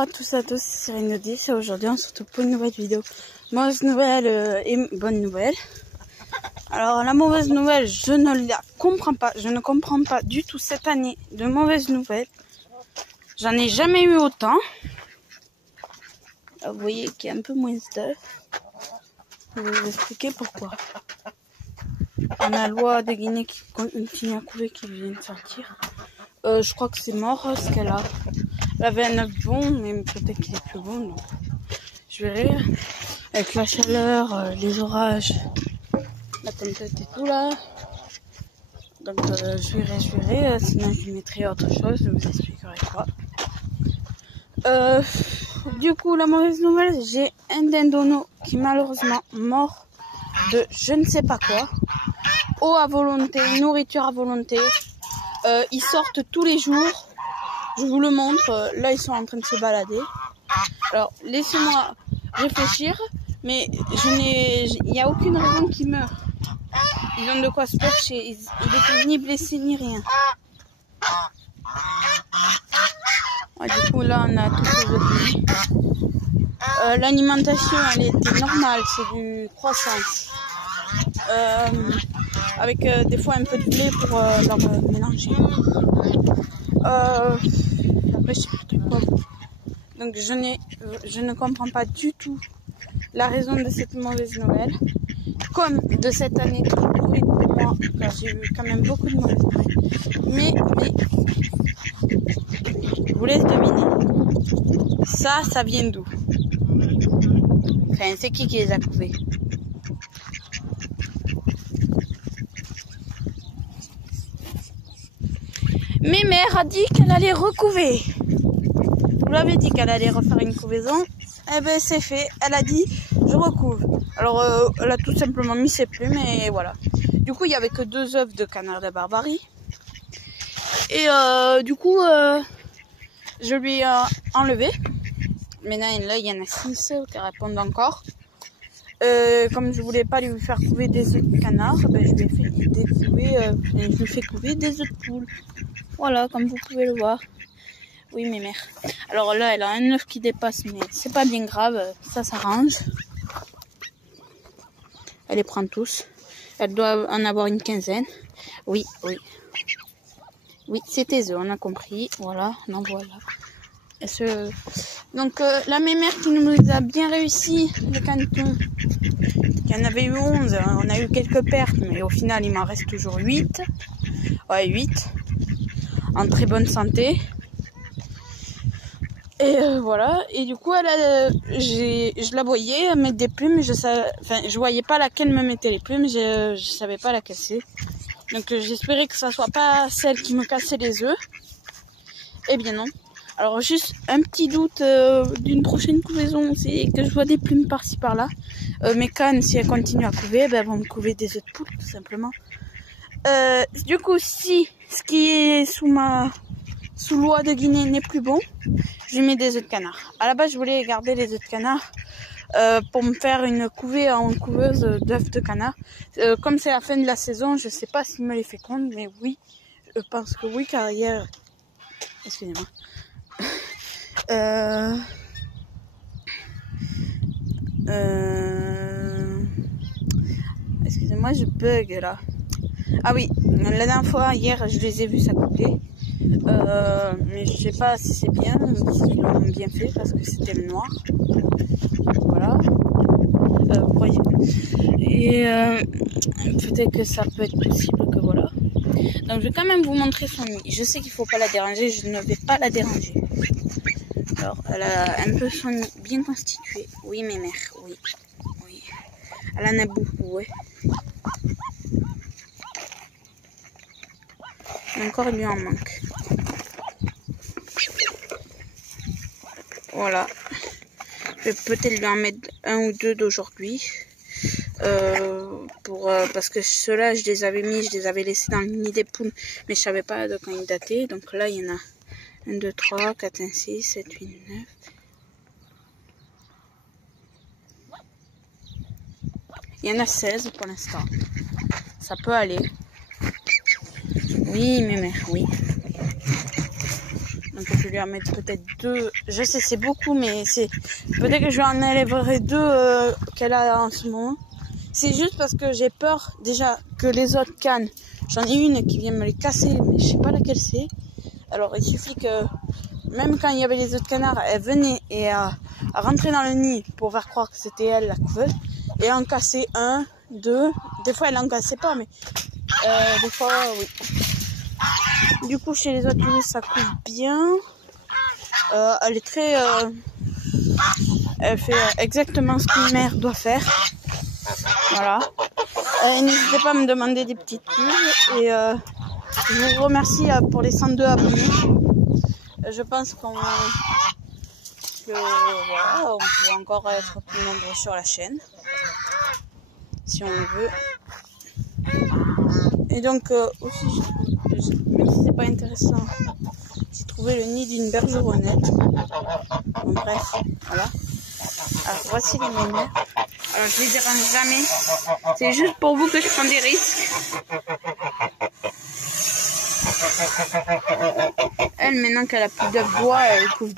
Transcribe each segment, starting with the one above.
à tous et à tous, c'est Renaudy, et aujourd'hui on se retrouve pour une nouvelle vidéo. Mauvaise nouvelle et bonne nouvelle. Alors la mauvaise nouvelle, je ne la comprends pas, je ne comprends pas du tout cette année de mauvaises nouvelles. J'en ai jamais eu autant. Alors, vous voyez qu'il y a un peu moins d'œufs. Je vais vous expliquer pourquoi. On a la loi de Guinée qui continue à couver, qui vient de sortir. Je crois que c'est mort ce qu'elle a. Elle avait un œuf bon, mais peut-être qu'il est plus bon. Donc je verrai. Avec la chaleur, les orages, la tempête et tout là. Donc je verrai. Sinon je mettrai autre chose, je vous expliquerai quoi. Du coup, la mauvaise nouvelle, j'ai un dindono qui est malheureusement mort de je ne sais pas quoi. Eau à volonté, nourriture à volonté. Ils sortent tous les jours. Je vous le montre. Là, ils sont en train de se balader. Alors, laissez-moi réfléchir. Mais il n'y a aucune raison qu'ils meurent. Ils ont de quoi se percher. Ils n'étaient ni blessés ni rien. Ouais, du coup, là, on a tout ce petit. L'alimentation, elle était normale. C'est du croissance. Avec des fois un peu de blé pour leur mélanger. Après, je sais plus quoi. Donc, je ne comprends pas du tout la raison de cette mauvaise nouvelle. Comme de cette année tout pourri pour moi, car j'ai eu quand même beaucoup de mauvaises nouvelles. Mais, je vous laisse deviner. Ça vient d'où? Enfin, c'est qui les a couvés? Mais mère a dit qu'elle allait recouver. Vous l'avez dit qu'elle allait refaire une couvaison. Eh ben c'est fait. Elle a dit je recouvre. Alors elle a tout simplement mis ses plumes et voilà. Du coup il y avait que 2 œufs de canard de Barbarie. Et du coup je lui ai enlevé. Maintenant là il y en a 6 qui répondent encore. Comme je voulais pas lui faire couver des œufs de canard, ben, je lui ai fait couver des œufs de poule. Voilà, comme vous pouvez le voir. Oui, mes mères. Alors là, elle a un œuf qui dépasse, mais c'est pas bien grave, ça s'arrange. Elle les prend tous. Elle doit en avoir une quinzaine. Oui. Oui, c'est tes œufs, on a compris. Voilà, en voilà. Donc, la mémère qui nous a bien réussi, le canton. Il y en avait eu 11, on a eu quelques pertes, mais au final, il m'en reste toujours 8. Ouais, 8. En très bonne santé. Et voilà. Et du coup, je la voyais mettre des plumes. Je voyais pas laquelle me mettait les plumes. Je savais pas laquelle c'est. Donc, j'espérais que ça soit pas celle qui me cassait les œufs. Eh bien non. Alors, juste un petit doute d'une prochaine couvaison, c'est que je vois des plumes par-ci par-là. Mes cannes, si elles continuent à couver, ben, elles vont me couver des œufs de poule, tout simplement. Du coup, si ce qui est sous loi de Guinée n'est plus bon, je lui mets des œufs de canard. À la base, je voulais garder les œufs de canard pour me faire une couvée en couveuse d'œufs de canard. Comme c'est la fin de la saison, je sais pas s'il me les féconde, mais oui, je pense que oui, car hier... Excusez-moi. Excusez-moi, je bug là. Ah oui, la dernière fois, hier, je les ai vus s'accoupler. Mais je sais pas si c'est bien, s'ils l'ont bien fait, parce que c'était le noir. Voilà. Vous voyez. Et peut-être que ça peut être possible que voilà. Donc je vais quand même vous montrer son nid. Je sais qu'il faut pas la déranger, je ne vais pas la déranger. Alors, elle a un peu son nid bien constitué. Oui, mes mères, oui. Elle en a beaucoup, ouais. Encore, il lui en manque. Voilà. Je vais peut-être lui en mettre 1 ou 2 d'aujourd'hui. Parce que ceux-là, je les avais laissés dans le nid des poules, mais je savais pas de quand ils dataient. Donc là, il y en a 1, 2, 3, 4, 5, 6, 7, 8, 9. Il y en a 16 pour l'instant. Ça peut aller. Oui, mes mères, oui. Donc je vais lui en mettre peut-être 2. Je sais c'est beaucoup, mais c'est peut-être que je lui en enlèverai 2 qu'elle a en ce moment. C'est juste parce que j'ai peur déjà que les autres cannes, j'en ai une qui vient me les casser, mais je sais pas laquelle c'est. Alors il suffit que même quand il y avait les autres canards, elle venait et à rentrer dans le nid pour faire croire que c'était elle la couveuse et en casser 1, 2. Des fois elle en cassait pas, mais des fois oui. Du coup chez les autres ça couve bien. Elle est très elle fait exactement ce qu'une mère doit faire. Voilà. N'hésitez pas à me demander des petites pubs et je vous remercie pour les 102 abonnés. Je pense voilà, on peut encore être plus nombreux sur la chaîne si on le veut. Et donc aussi, même si c'est pas intéressant, j'ai trouvé le nid d'une bergeronnette. Bon, bref, voilà. Alors voici les mémères. Alors je les dérange jamais. C'est juste pour vous que je prends des risques. Elle, maintenant qu'elle a plus d'œufs d'oie, elle couvre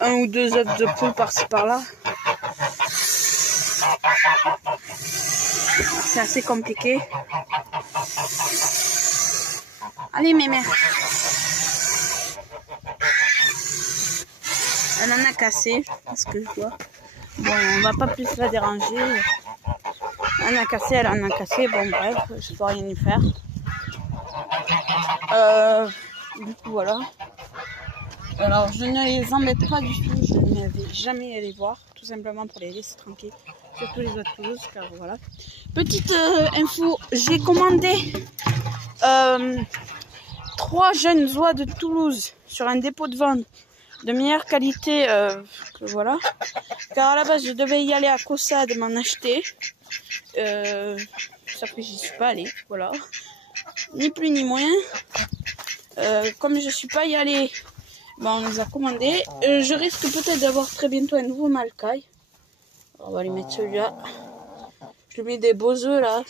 1 ou 2 œufs de poule par-ci par-là. C'est assez compliqué. Allez mémère. Elle en a cassé, parce que je vois. Bon, on va pas plus la déranger. Elle en a cassé, elle en a cassé. Bon, bref, je peux rien y faire. Du coup, voilà. Alors, je ne les embête pas du tout. Je ne vais jamais aller voir. Tout simplement pour les laisser tranquilles. Surtout les oies de Toulouse, car voilà. Petite info, j'ai commandé 3 jeunes oies de Toulouse sur un dépôt de vente de meilleure qualité que voilà. Car à la base, je devais y aller à Caussade m'en acheter. Sauf que j'y suis pas allée, voilà. Ni plus ni moins. Comme je suis pas y allée, ben on les a commandés. Je risque peut-être d'avoir très bientôt un nouveau Malcaille. On va lui mettre celui-là. Je lui mets des beaux œufs là,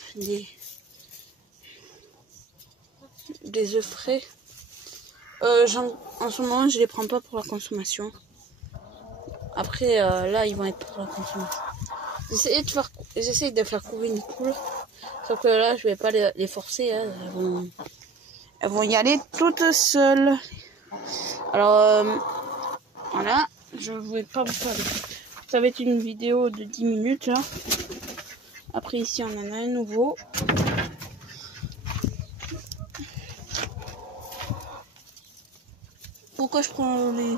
des œufs frais. En ce moment, je les prends pas pour la consommation. Après, là, ils vont être pour la consommation. J'essaie de faire couver une poule. Sauf que là, je vais pas les forcer. Hein. Elles vont y aller toutes seules. Alors, voilà. Je ne vais pas vous parler. Ça va être une vidéo de 10 minutes, là. Après, ici, on en a un nouveau. Pourquoi je prends les...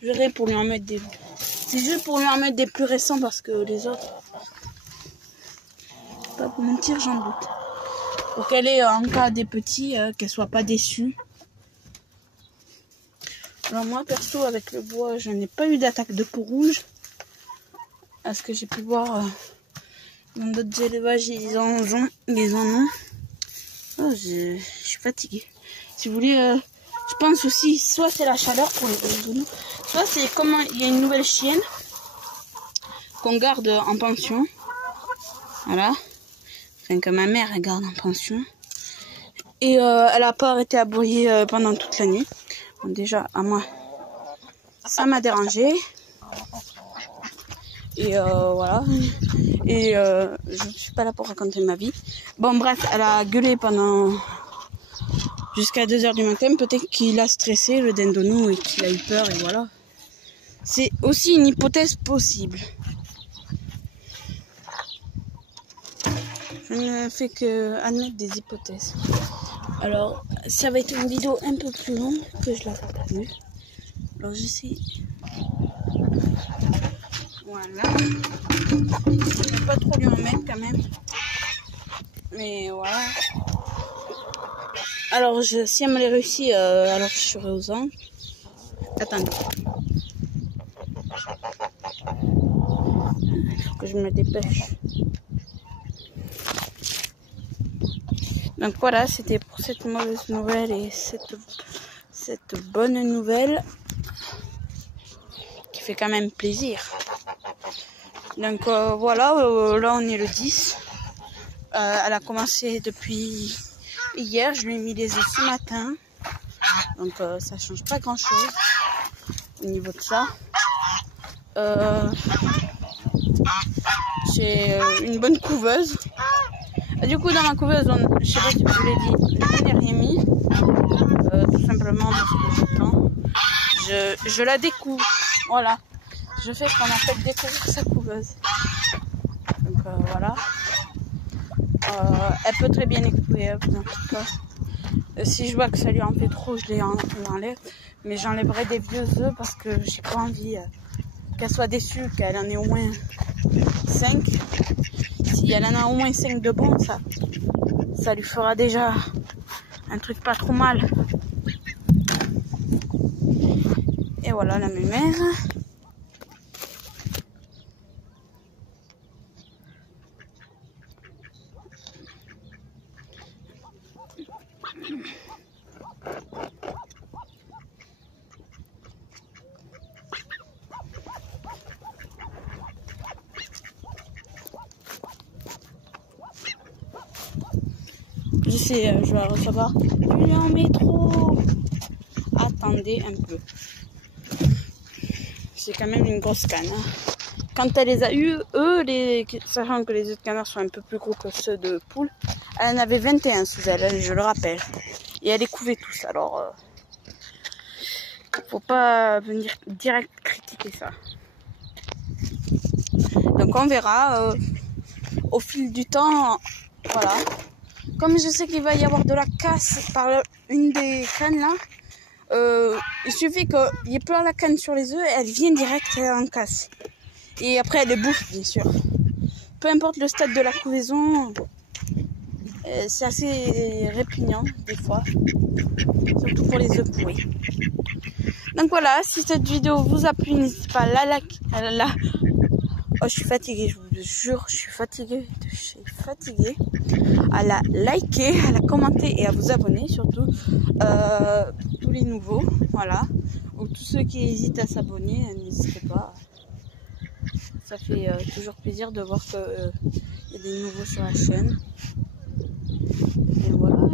Je verrai pour lui en mettre des... C'est juste pour lui en mettre des plus récents parce que les autres... Pas pour mentir, j'en doute. Pour qu'elle ait, en cas des petits, qu'elle soit pas déçue. Alors moi, perso, avec le bois, je n'ai pas eu d'attaque de peau rouge. À ce que j'ai pu voir dans d'autres élevages, ils en ont. Oh, je suis fatiguée. Si vous voulez, je pense aussi, soit c'est la chaleur pour les doudous, soit c'est comme il y a une nouvelle chienne qu'on garde en pension. Voilà. Enfin, que ma mère elle garde en pension. Et elle n'a pas arrêté à broyer pendant toute l'année. Bon, déjà, à moi, ça m'a dérangé. Et voilà. Et je ne suis pas là pour raconter ma vie. Bon, bref, elle a gueulé pendant... jusqu'à 2 h du matin. Peut-être qu'il a stressé, le dindonou, et qu'il a eu peur, et voilà. C'est aussi une hypothèse possible. Je ne fais que admettre des hypothèses. Alors, ça va être une vidéo un peu plus longue que je l'avais prévu. Alors, j'essaie... Voilà. Je ne vais pas trop lui en mettre quand même. Mais voilà. Alors, si elle me les réussit, alors je serai aux anges. Attendez. Il faut que je me dépêche. Donc voilà, c'était pour cette mauvaise nouvelle et cette bonne nouvelle qui fait quand même plaisir. Donc voilà, là on est le 10. Elle a commencé depuis Hier, je lui ai mis les œufs ce matin. Donc, ça change pas grand-chose au niveau de ça. J'ai une bonne couveuse. Du coup, dans ma couveuse, je sais pas si je vous l'ai dit, je n'ai rien mis. Tout simplement parce que j'ai le temps. Je la découvre. Voilà. Je fais ce qu'on appelle découvrir sa couveuse. Donc voilà. Elle peut très bien écouter, vous inquiétez pas. Si je vois que ça lui en fait trop, je l'enlève. Mais j'enlèverai des vieux œufs parce que j'ai pas envie qu'elle soit déçue, qu'elle en ait au moins 5. Si elle en a au moins 5 de bons, ça lui fera déjà un truc pas trop mal. Et voilà la mémère. Je sais, je vais recevoir en métro. Attendez un peu. C'est quand même une grosse canne. Hein. Quand elle les a eu, sachant que les œufs de canard sont un peu plus gros que ceux de poule, elle en avait 21 sous elle, je le rappelle. Et elle les couvait tous, alors faut pas venir direct critiquer ça. Donc on verra au fil du temps, voilà. Comme je sais qu'il va y avoir de la casse par une des cannes là, il suffit qu'il y ait plein la canne sur les œufs, elle vient direct en casse. Et après elle les bouffe bien sûr. Peu importe le stade de la couvaison, c'est assez répugnant des fois. Surtout pour les œufs pourris. Donc voilà, si cette vidéo vous a plu, n'hésitez pas à la liker. Oh, je suis fatiguée, je vous jure, je suis fatiguée. À la liker, à la commenter et à vous abonner surtout. Tous les nouveaux, voilà. Ou tous ceux qui hésitent à s'abonner, n'hésitez pas. Ça fait toujours plaisir de voir qu'il y a des nouveaux sur la chaîne. Et voilà.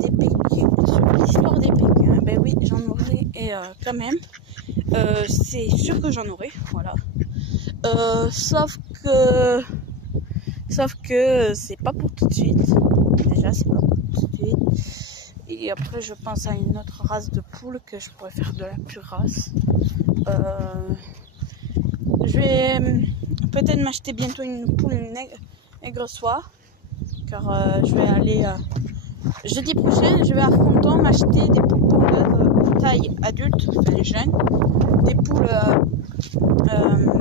Des pics, sur l'histoire des pics. Hein, ben oui, j'en aurai et quand même. C'est sûr que j'en aurai, voilà. Sauf que c'est pas pour tout de suite. Déjà, c'est pas pour tout de suite. Et après, je pense à une autre race de poules que je pourrais faire de la pure race. Je vais peut-être m'acheter bientôt une poule nègre soie. Car je vais aller jeudi prochain, je vais à Fronton m'acheter des poules pondeuses taille adulte, enfin les jeunes. Des poules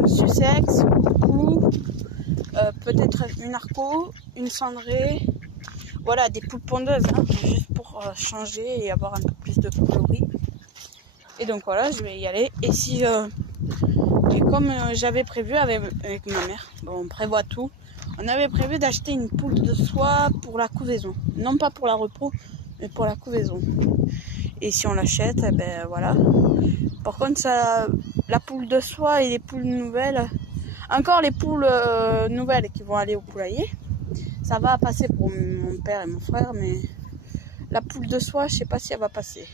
Sussex, coucou, peut-être une arco, une cendrée. Voilà, des poules pondeuses, hein, juste pour changer et avoir un peu plus de coloris. Et donc voilà, je vais y aller. Et si et comme j'avais prévu avec ma mère, bon, on prévoit tout. On avait prévu d'acheter une poule de soie pour la couvaison. Non pas pour la repos, mais pour la couvaison. Et si on l'achète, eh ben voilà. Par contre, la poule de soie et les poules nouvelles, encore les poules nouvelles qui vont aller au poulailler, ça va passer pour mon père et mon frère, mais la poule de soie, je sais pas si elle va passer.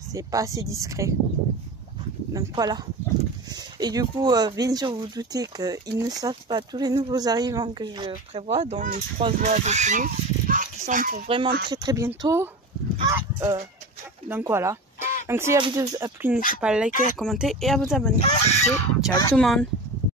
C'est pas assez discret. Donc voilà. Et du coup, bien sûr, vous doutez qu'ils ne savent pas tous les nouveaux arrivants que je prévois, dont les 3 oies de Toulouse, qui sont pour vraiment très très bientôt. Donc voilà. Donc si la vidéo vous a plu, n'hésitez pas à liker, à commenter et à vous abonner. Ciao tout le monde.